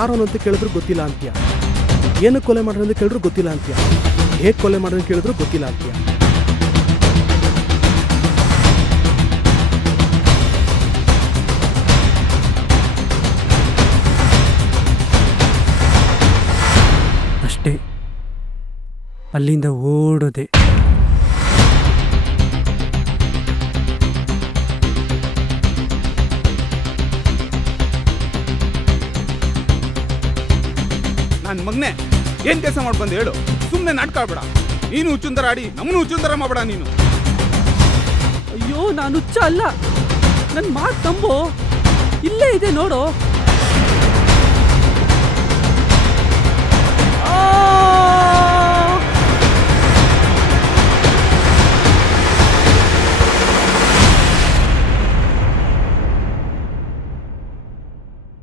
ಯಾರು ಅಂತ ಕೇಳಿದ್ರು ಗೊತ್ತಿಲ್ಲ ಅಂತೀಯ, ಏನಕ್ಕೆ ಕೊಲೆ ಮಾಡ್ರಿ ಅಂತ ಕೇಳಿದ್ರು ಗೊತ್ತಿಲ್ಲ ಅಂತೀಯ, ಹೇಗೆ ಕೊಲೆ ಮಾಡ್ರಿ ಅಂತ ಕೇಳಿದ್ರು ಗೊತ್ತಿಲ್ಲ ಅಂತೀಯ. ಅಷ್ಟೇ, ಅಲ್ಲಿಂದ ಓಡೋದೆ. ನನ್ನ ಮಗನೇ ಏನ್ ಕೆಲಸ ಮಾಡ್ಬಂದು ಹೇಳು. ಸುಮ್ಮನೆ ನಾಟಕ ಆಡ್ಬೇಡ. ನೀನು ಹುಚ್ಚುಂದರ ಆಡಿ ನಮ್ಮನ್ನು ಹುಚ್ಚುಂದರ ಮಾಡಬೇಡ ನೀನು. ಅಯ್ಯೋ, ನಾನು ಹುಚ್ಚ ಅಲ್ಲ, ನನ್ನ ಮಾತು ನಂಬು. ಇಲ್ಲೇ ಇದೆ ನೋಡು.